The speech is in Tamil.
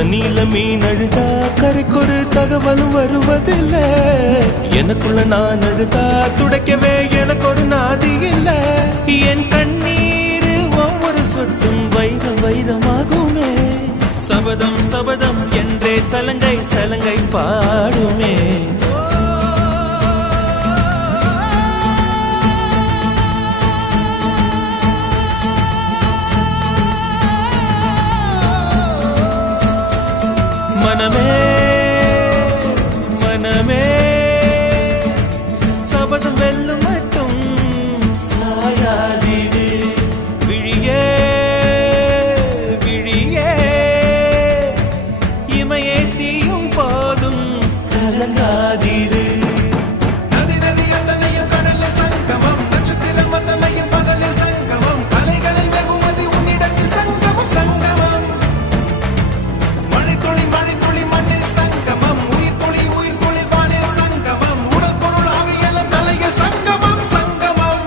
தண்ணியில மீன் அழுதா கரைக்கொரு தகவலும் வருவதில்லை. எனக்குள்ள நான் அழுதா துடைக்கவே எனக்கு ஒரு நாதி இல்லை. என் கண்ணீர் ஒவ்வொரு சொட்டும் வைரம் வைரமாகுமே. சபதம் சபதம் என்றே சலங்கை சலங்கை பாடுமே. மனமே மனமே சபதம் வெல்லும் மட்டும் சாயாதீது. விழியே விழியே இமையே தீயும் போதும் கலங்காதீரு. நதி நதி அத்தனையும் கடலில் சங்கமம், நட்சத்திரம் அத்தனையும் பகலில் சங்கமம், அலைகளில் வெகுமதி உன்னிடத்தில் சங்கமம் சங்கமம். மழை துளி மண்ணில் சங்கமம், உயிர் துளி வானில் சங்கமம், உடல் பொருள் ஆவியெல்லாம் தலையில் சங்கமம் சங்கமம்.